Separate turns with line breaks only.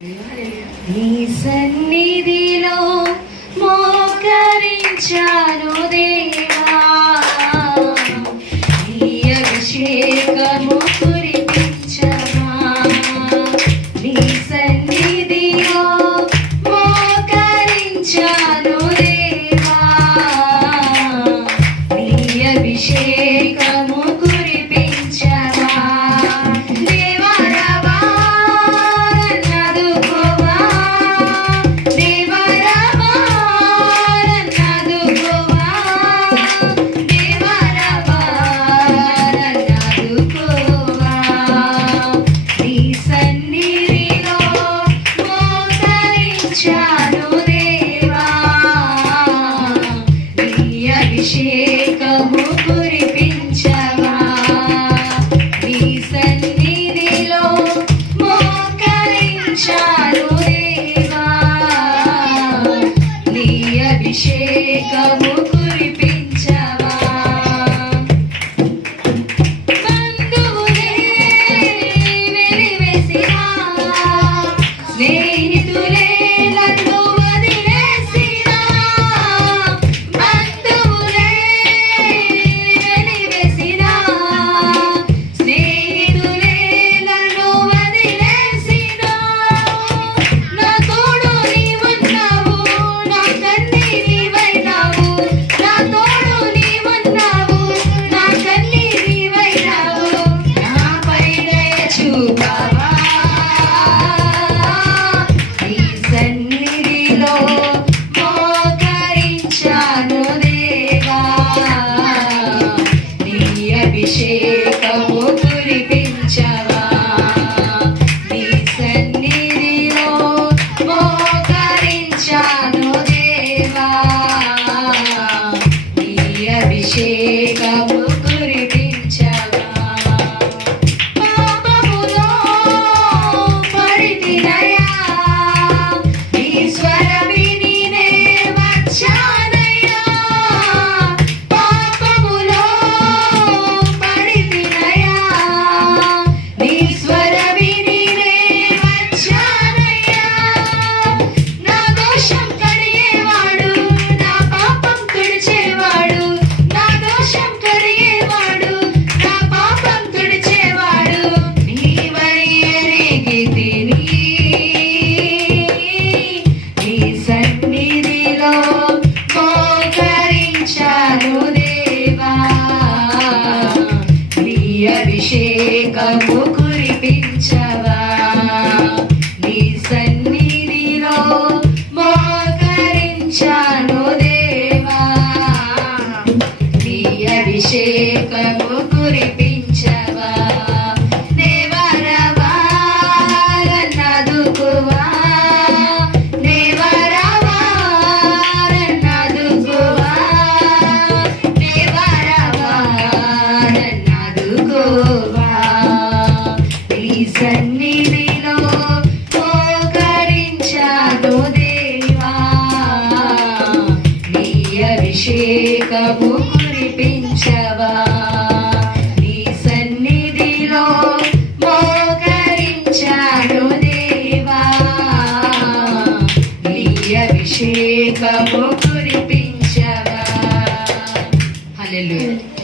నీ సన్నిధిలో అభిషేకము కురిపించవా సన్నిధిలో మోకరించాను దేవా. నీ అభిషేకము కురిపించవా. నీ సన్నిధిలో మోకరించాను దేవా. నీ అభిషేకము కురిపించవా. హల్లెలూయా.